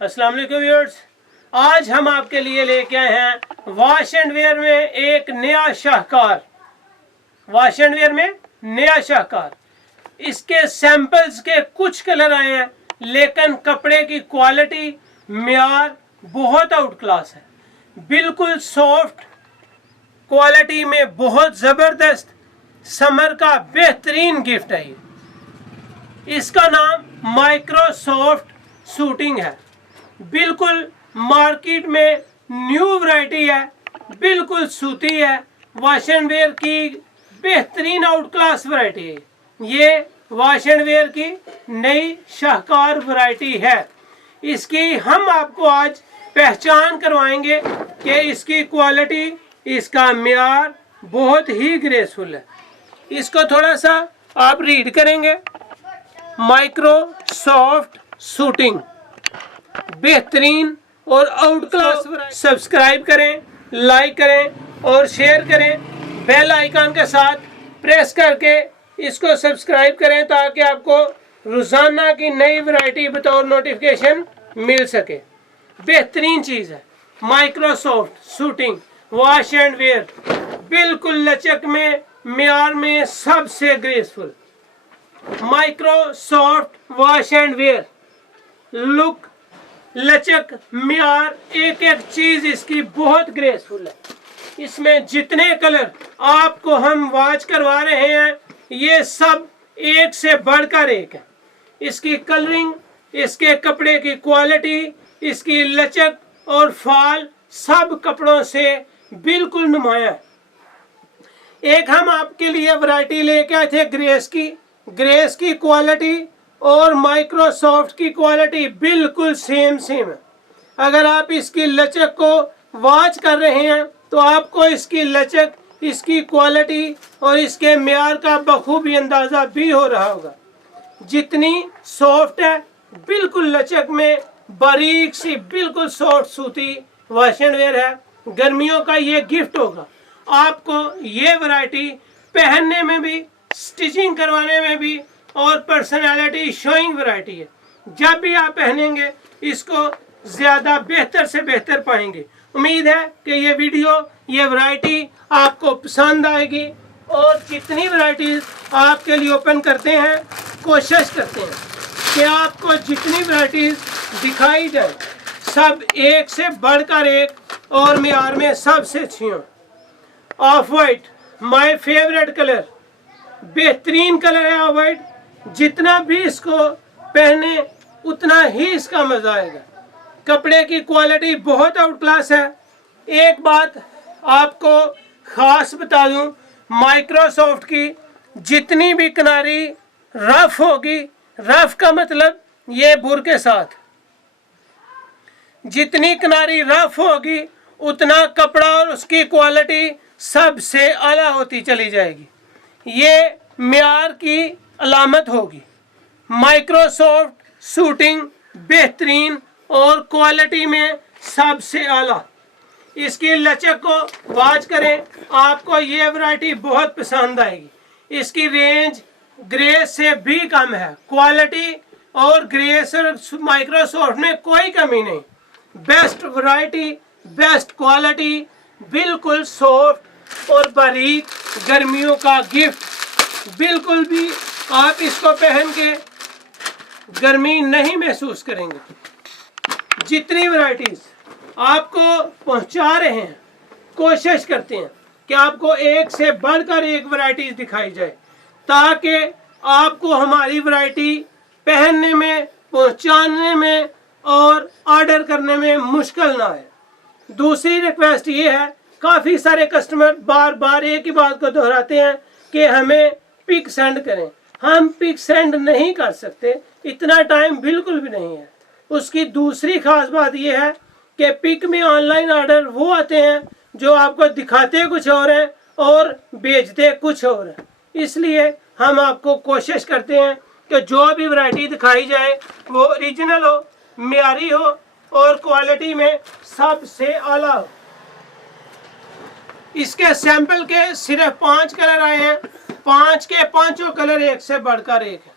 अस्सलाम वालेकुम व्यूअर्स, आज हम आपके लिए लेके आए हैं वॉश एंड वेयर में एक नया शाहकार। वॉश एंड वेयर में नया शाहकार। इसके सैंपल्स के कुछ कलर आए हैं, लेकिन कपड़े की क्वालिटी म्यार बहुत आउट क्लास है। बिल्कुल सॉफ्ट क्वालिटी में बहुत ज़बरदस्त समर का बेहतरीन गिफ्ट है ये। इसका नाम माइक्रोसॉफ्ट सूटिंग है। बिल्कुल मार्केट में न्यू वैरायटी है, बिल्कुल सूती है। वॉश एंड वेयर की बेहतरीन आउट क्लास वैरायटी है ये। वॉश एंड वेयर की नई शाहकार वैरायटी है। इसकी हम आपको आज पहचान करवाएंगे कि इसकी क्वालिटी, इसका म्यार बहुत ही ग्रेसफुल है। इसको थोड़ा सा आप रीड करेंगे। माइक्रोसॉफ्ट सूटिंग बेहतरीन और आउट क्लास। सब्सक्राइब करें, लाइक करें और शेयर करें। बेल आइकन के साथ प्रेस करके इसको सब्सक्राइब करें ताकि आपको रोज़ाना की नई वैरायटी बतौर नोटिफिकेशन मिल सके। बेहतरीन चीज़ है Microsoft suiting wash and wear. बिल्कुल लचक में, म्यार में सबसे graceful Microsoft wash and wear. Look, लचक, म्यार, एक एक चीज इसकी बहुत ग्रेसफुल है। इसमें जितने कलर आपको हम वॉच करवा रहे हैं ये सब एक से बढ़कर एक है। इसकी कलरिंग, इसके कपड़े की क्वालिटी, इसकी लचक और फाल सब कपड़ों से बिल्कुल नुमाया है। एक हम आपके लिए वैरायटी लेके आए थे ग्रेस की क्वालिटी और माइक्रोसॉफ्ट की क्वालिटी बिल्कुल सेम है। अगर आप इसकी लचक को वॉच कर रहे हैं तो आपको इसकी लचक, इसकी क्वालिटी और इसके म्यार का बखूबी अंदाज़ा भी हो रहा होगा। जितनी सॉफ्ट है, बिल्कुल लचक में बारीक सी बिल्कुल सॉफ्ट सूती वॉश एंड वेयर है। गर्मियों का ये गिफ्ट होगा आपको। ये वैरायटी पहनने में भी, स्टिचिंग करवाने में भी और पर्सनालिटी शोइंग वैरायटी है। जब भी आप पहनेंगे इसको ज़्यादा बेहतर से बेहतर पाएंगे। उम्मीद है कि ये वीडियो, ये वैरायटी आपको पसंद आएगी। और जितनी वैरायटीज आपके लिए ओपन करते हैं, कोशिश करते हैं कि आपको जितनी वैरायटीज दिखाई जाए सब एक से बढ़कर एक और म्यार में सबसे अच्छी हों। Of white my favourite colour, बेहतरीन कलर है ऑफ वाइट। जितना भी इसको पहने उतना ही इसका मजा आएगा। कपड़े की क्वालिटी बहुत आउट क्लास है। एक बात आपको खास बता दूं, माइक्रोसॉफ्ट की जितनी भी किनारी रफ होगी, रफ का मतलब ये बुर के साथ, जितनी किनारी रफ होगी उतना कपड़ा और उसकी क्वालिटी सबसे आला होती चली जाएगी। ये म्यार की अलामत होगी। माइक्रोसॉफ्ट सूटिंग बेहतरीन और क्वालिटी में सबसे आला। इसकी लचक को वॉच करें, आपको ये वैरायटी बहुत पसंद आएगी। इसकी रेंज ग्रेस से भी कम है। क्वालिटी और ग्रेस और माइक्रोसॉफ्ट में कोई कमी नहीं। बेस्ट वैरायटी, बेस्ट क्वालिटी, बिल्कुल सॉफ्ट और बारीक गर्मियों का गिफ्ट। बिल्कुल भी आप इसको पहन के गर्मी नहीं महसूस करेंगे। जितनी वैरायटीज आपको पहुंचा रहे हैं, कोशिश करते हैं कि आपको एक से बढ़कर एक वैरायटीज दिखाई जाए ताकि आपको हमारी वैरायटी पहनने में, पहुंचाने में और ऑर्डर करने में मुश्किल ना आए। दूसरी रिक्वेस्ट ये है, काफ़ी सारे कस्टमर बार बार एक ही बात को दोहराते हैं कि हमें पिक सेंड करें। हम पिक सेंड नहीं कर सकते, इतना टाइम बिल्कुल भी नहीं है। उसकी दूसरी खास बात यह है कि पिक में ऑनलाइन ऑर्डर वो आते हैं जो आपको दिखाते कुछ और हैं और बेचते कुछ और हैं। इसलिए हम आपको कोशिश करते हैं कि जो भी वैरायटी दिखाई जाए वो ओरिजिनल हो, म्यारी हो और क्वालिटी में सबसे आला हो। इसके सैंपल के सिर्फ 5 कलर आए हैं। 5 के 5 कलर एक से बढ़कर एक है।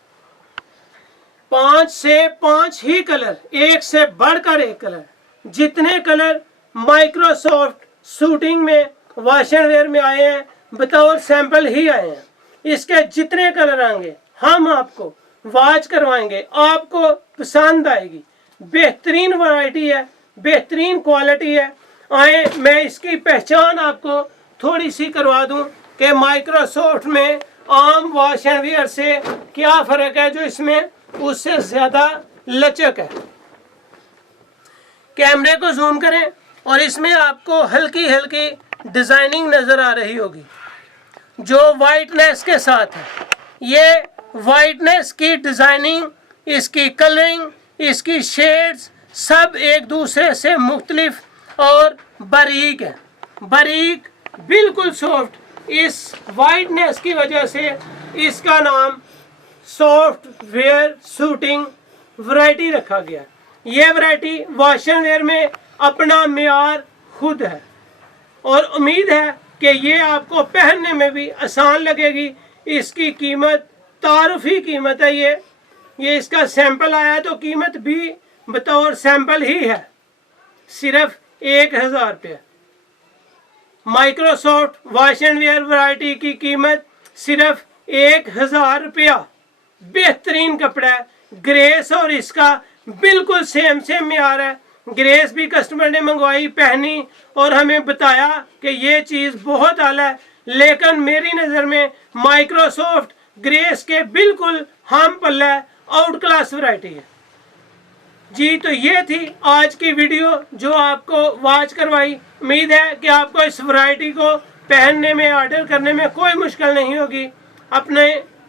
5 से 5 ही कलर, एक से बढ़कर एक कलर। जितने कलर माइक्रोसॉफ्ट शूटिंग में वाशन वेयर में आए हैं बतौर सैंपल ही आए हैं। इसके जितने कलर आएंगे हम आपको वॉच करवाएंगे, आपको पसंद आएगी। बेहतरीन वैरायटी है, बेहतरीन क्वालिटी है। आए मैं इसकी पहचान आपको थोड़ी सी करवा दूं कि माइक्रोसॉफ्ट में आम वॉश एंड वेयर से क्या फ़र्क है, जो इसमें उससे ज़्यादा लचक है। कैमरे को जूम करें और इसमें आपको हल्की हल्की डिज़ाइनिंग नज़र आ रही होगी जो वाइटनेस के साथ है। ये वाइटनेस की डिज़ाइनिंग, इसकी कलरिंग, इसकी शेड्स सब एक दूसरे से मुख्तलिफ और बारीक है। बारीक, बिल्कुल सॉफ्ट। इस वाइटनेस की वजह से इसका नाम सॉफ्टवेयर शूटिंग वैरायटी रखा गया। ये वैरायटी वाशन वेयर में अपना मियार खुद है और उम्मीद है कि ये आपको पहनने में भी आसान लगेगी। इसकी कीमत तारुफी कीमत है। ये इसका सैंपल आया तो कीमत भी बतौर सैंपल ही है, सिर्फ 1000 रुपये। Microsoft wash and wear variety की कीमत सिर्फ 1000 रुपया। बेहतरीन कपड़ा है, ग्रेस और इसका बिल्कुल सेम म्यार है। ग्रेस भी कस्टमर ने मंगवाई, पहनी और हमें बताया कि ये चीज़ बहुत आला है, लेकिन मेरी नज़र में माइक्रोसॉफ्ट ग्रेस के बिल्कुल हम पल्ला आउट क्लास वैरायटी है जी। तो ये थी आज की वीडियो जो आपको वॉच करवाई। उम्मीद है कि आपको इस वैरायटी को पहनने में, ऑर्डर करने में कोई मुश्किल नहीं होगी। अपने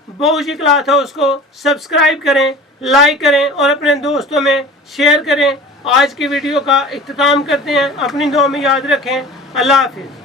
बाबूजी क्लॉथ हाउस को सब्सक्राइब करें, लाइक करें और अपने दोस्तों में शेयर करें। आज की वीडियो का इख्तिताम करते हैं। अपनी दुआ में याद रखें। अल्लाह हाफिज़।